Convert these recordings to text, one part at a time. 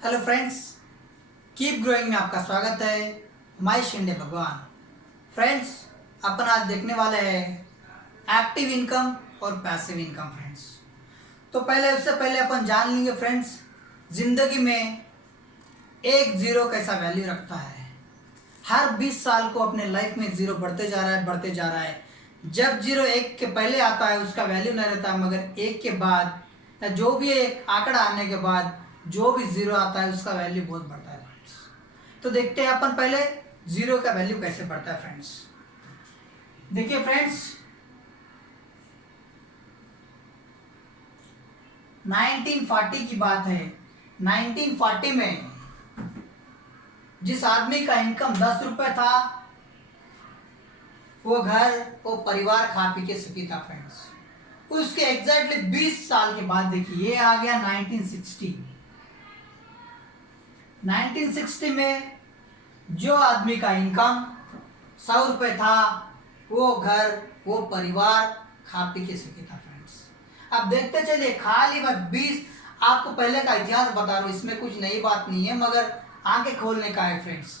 Hello friends, keep growing में आपका स्वागत है। माई शिंदे भगवान। फ्रेंड्स, अपन आज देखने वाले हैं एक्टिव इनकम और पैसिव इनकम। फ्रेंड्स, तो उससे पहले अपन जान लेंगे फ्रेंड्स, जिंदगी में एक जीरो कैसा वैल्यू रखता है। हर 20 साल को अपने लाइफ में जीरो बढ़ते जा रहा है, बढ़ते जा रहा है। जब जीरो एक के पहले आता है उसका वैल्यू नहीं रहता, मगर एक के बाद या जो भी एक आंकड़ा आने के बाद जो भी जीरो आता है उसका वैल्यू बहुत बढ़ता है फ्रेंड्स। तो देखते हैं अपन पहले जीरो का वैल्यू कैसे बढ़ता है। फ्रेंड्स देखिए फ्रेंड्स, 1940 की बात है। 1940 में जिस आदमी का इनकम 10 रुपए था, वो घर वो परिवार खा पी के सुखी था। फ्रेंड्स, उसके एग्जैक्टली 20 साल के बाद देखिए ये आ गया 1960। 1960 में जो आदमी का इनकम 100 रुपये था, वो घर वो परिवार खा पी के सुखी था। फ्रेंड्स, अब देखते चलिए, खाली मैं 20 आपको पहले का इतिहास बता रहा हूँ, इसमें कुछ नई बात नहीं है, मगर आंखें खोलने का है। फ्रेंड्स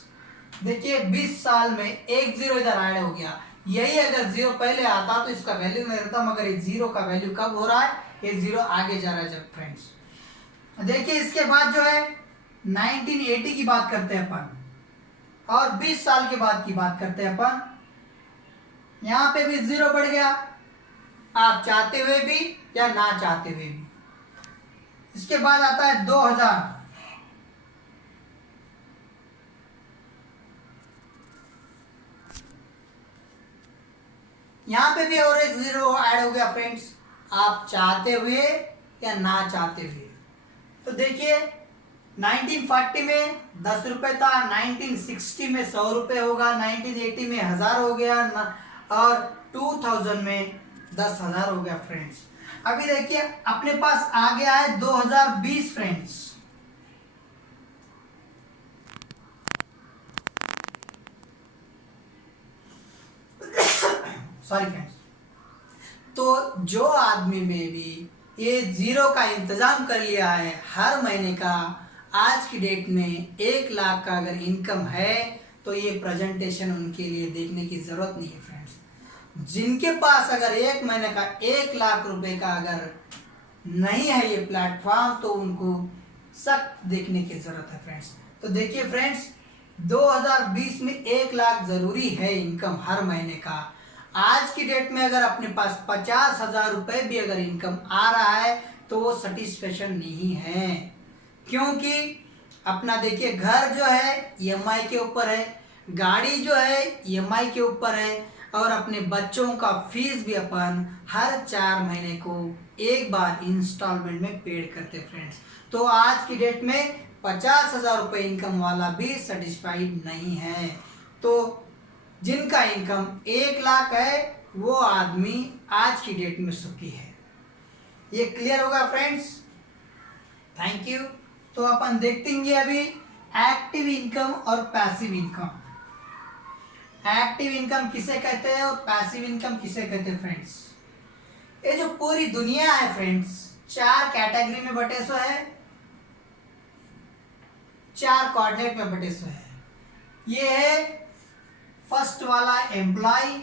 देखिए, 20 साल में एक जीरो इधर ऐड हो गया। यही अगर जीरो पहले आता तो इसका वैल्यू नहीं रहता, मगर ये जीरो का वैल्यू कब हो रहा है, ये जीरो आगे जा रहा है जब। फ्रेंड्स देखिए, इसके बाद जो है 1980 की बात करते हैं अपन, और 20 साल के बाद की बात करते हैं अपन। यहाँ पे भी जीरो बढ़ गया, आप चाहते हुए भी या ना चाहते हुए भी। इसके बाद आता है 2000। यहाँ पे भी और एक जीरो ऐड हो गया फ्रेंड्स, आप चाहते हुए या ना चाहते हुए। तो देखिए, 1940 में 10 रुपए था, 1960 में 100 रुपए होगा, 1980 में 1000 हो गया और 2000 में 10,000 हो गया। फ्रेंड्स अभी देखिए, अपने पास आ गया है 2020। फ्रेंड्स सॉरी फ्रेंड्स, तो जो आदमी में भी ये जीरो का इंतजाम कर लिया है हर महीने का, आज की डेट में 1 लाख का अगर इनकम है, तो ये प्रेजेंटेशन उनके लिए देखने की जरूरत नहीं है। फ्रेंड्स, जिनके पास अगर एक महीने का 1 लाख रुपए का अगर नहीं है ये प्लेटफॉर्म, तो उनको सख्त देखने की जरूरत है। फ्रेंड्स तो देखिए फ्रेंड्स, 2020 में 1 लाख जरूरी है इनकम हर महीने का। आज की डेट में अगर अपने पास 50,000 रुपए भी अगर इनकम आ रहा है, तो वो सेटिस्फेक्शन नहीं है, क्योंकि अपना देखिए, घर जो है ईएमआई के ऊपर है, गाड़ी जो है ईएमआई के ऊपर है, और अपने बच्चों का फीस भी अपन हर 4 महीने को एक बार इंस्टॉलमेंट में पेड करते। फ्रेंड्स तो आज की डेट में 50,000 रुपये इनकम वाला भी सेटिस्फाइड नहीं है। तो जिनका इनकम 1 लाख है, वो आदमी आज की डेट में सुखी है। ये क्लियर होगा फ्रेंड्स? Thank you. तो अपन देखते हैं अभी एक्टिव इनकम और पैसिव इनकम। एक्टिव इनकम किसे कहते हैं और पैसिव इनकम किसे कहते हैं। फ्रेंड्स, ये जो पूरी दुनिया है फ्रेंड्स, 4 कैटेगरी में बटे सो है, 4 कोऑर्डिनेट में बटे सो है। ये है फर्स्ट वाला एम्प्लॉय,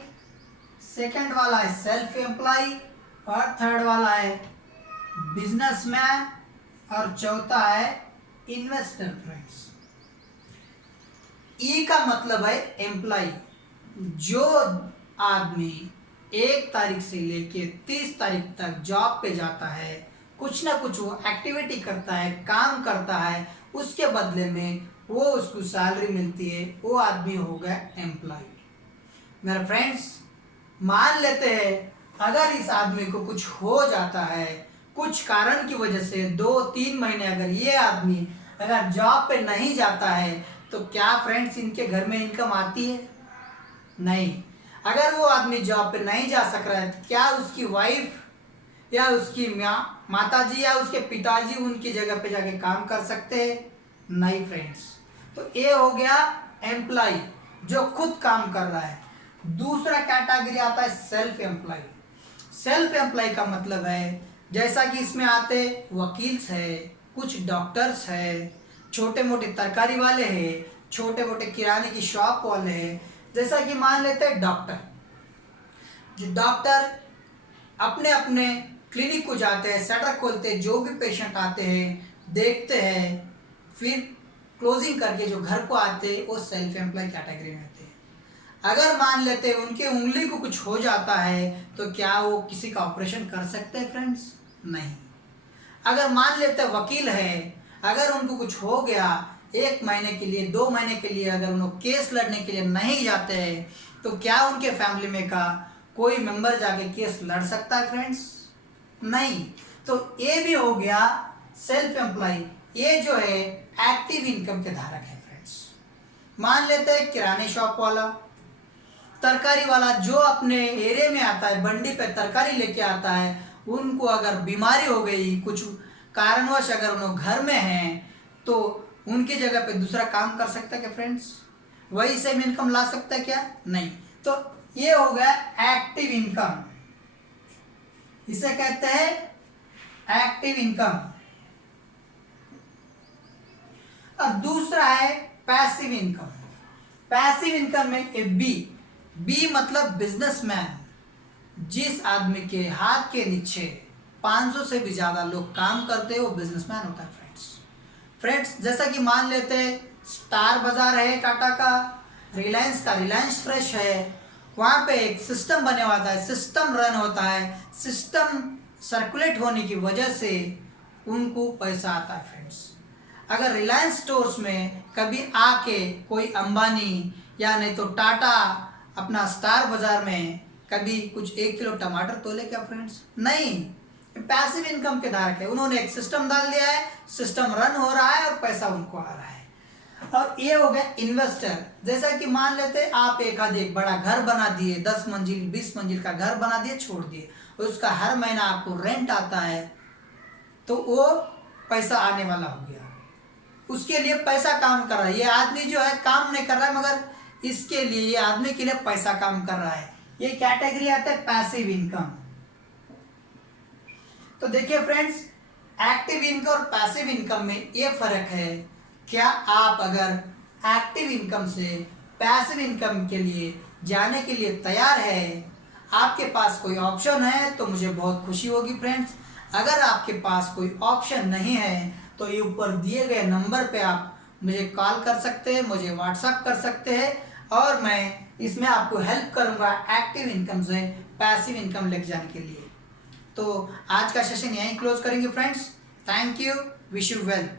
सेकंड वाला है सेल्फ एम्प्लॉय, और थर्ड वाला है बिजनेसमैन, और चौथा है इन्वेस्टर। फ्रेंड्स, ई का मतलब है एम्प्लॉय। जो आदमी 1 तारीख से लेके 30 तारीख तक जॉब पे जाता है, कुछ ना कुछ वो एक्टिविटी करता है, काम करता है, उसके बदले में वो उसको सैलरी मिलती है, वो आदमी हो गया एम्प्लॉय। मेरे फ्रेंड्स, मान लेते हैं अगर इस आदमी को कुछ हो जाता है, कुछ कारण की वजह से 2-3 महीने अगर ये आदमी अगर जॉब पे नहीं जाता है, तो क्या फ्रेंड्स इनके घर में इनकम आती है? नहीं। अगर वो आदमी जॉब पे नहीं जा सक रहा है, तो क्या उसकी वाइफ या उसकी माताजी या उसके पिताजी उनकी जगह पे जाके काम कर सकते हैं? नहीं फ्रेंड्स। तो ये हो गया एम्प्लॉय जो खुद काम कर रहा है। दूसरा कैटेगरी आता है सेल्फ एम्प्लॉय। सेल्फ एम्प्लॉय का मतलब है, जैसा कि इसमें आते वकील्स है, कुछ डॉक्टर्स है, छोटे मोटे तरकारी वाले हैं, छोटे मोटे किराने की शॉप वाले हैं। जैसा कि मान लेते हैं डॉक्टर, जो डॉक्टर अपने अपने क्लिनिक को जाते हैं, शटर खोलते हैं, जो भी पेशेंट आते हैं देखते हैं, फिर क्लोजिंग करके जो घर को आते हैं वो सेल्फ एम्प्लॉय कैटेगरी में आते हैं। अगर मान लेते हैं उनके उंगली को कुछ हो जाता है तो क्या वो किसी का ऑपरेशन कर सकते हैं फ्रेंड्स? नहीं। अगर मान लेते हैं वकील है, अगर उनको कुछ हो गया 1 महीने के लिए 2 महीने के लिए अगर उन्होंने केस लड़ने के लिए नहीं जाते हैं तो क्या उनके फैमिली में का कोई मेंबर जाके केस लड़ सकता है फ्रेंड्स? नहीं। तो ये भी हो गया सेल्फ एम्प्लॉय, ये जो है एक्टिव इनकम के धारक है फ्रेंड्स। मान लेते हैं किराने शॉप वाला, तरकारी वाला जो अपने एरिया में आता है, बंडी पे तरकारी लेके आता है, उनको अगर बीमारी हो गई कुछ कारणवश अगर उन्होंने घर में हैं तो उनकी जगह पे दूसरा काम कर सकता है क्या फ्रेंड्स? वही सेम इनकम ला सकता है क्या? नहीं। तो ये हो गया एक्टिव इनकम, इसे कहते हैं एक्टिव इनकम। अब दूसरा है पैसिव इनकम। पैसिव इनकम में ए बी मतलब बिजनेसमैन, जिस आदमी के हाथ के नीचे 500 से भी ज़्यादा लोग काम करते हैं वो बिजनेसमैन होता है फ्रेंड्स। जैसा कि मान लेते हैं स्टार बाजार है टाटा का, रिलायंस का रिलायंस फ्रेश है, वहाँ पे एक सिस्टम बने हुआ है, सिस्टम रन होता है, सिस्टम सर्कुलेट होने की वजह से उनको पैसा आता है फ्रेंड्स। अगर रिलायंस स्टोर्स में कभी आके कोई अंबानी या नहीं तो टाटा अपना स्टार बाजार में कभी कुछ 1 किलो टमाटर तोले क्या फ्रेंड्स? नहीं। पैसिव इनकम के धारक है, उन्होंने एक सिस्टम डाल दिया है, सिस्टम रन हो रहा है और पैसा उनको आ रहा है। और ये हो गया इन्वेस्टर। जैसा कि मान लेते आप एक बड़ा घर बना दिए, 10 मंजिल 20 मंजिल का घर बना दिए छोड़ दिए, उसका हर महीना आपको रेंट आता है तो वो पैसा आने वाला हो गया, उसके लिए पैसा काम कर रहा है। ये आदमी जो है काम नहीं कर रहा है मगर इसके लिए ये आदमी के लिए पैसा काम कर रहा है, ये कैटेगरी आता है पैसिव इनकम। तो देखिए फ्रेंड्स, एक्टिव इनकम और पैसिव इनकम में ये फर्क है। क्या आप अगर एक्टिव इनकम से पैसिव इनकम के लिए जाने के लिए तैयार है, आपके पास कोई ऑप्शन है तो मुझे बहुत खुशी होगी फ्रेंड्स। अगर आपके पास कोई ऑप्शन नहीं है तो ये ऊपर दिए गए नंबर पे आप मुझे कॉल कर सकते हैं, मुझे व्हाट्सएप कर सकते हैं और मैं इसमें आपको हेल्प करूंगा एक्टिव इनकम से पैसिव इनकम लेके जाने के लिए। तो आज का सेशन यहीं क्लोज करेंगे friends. Thank you, wish you well.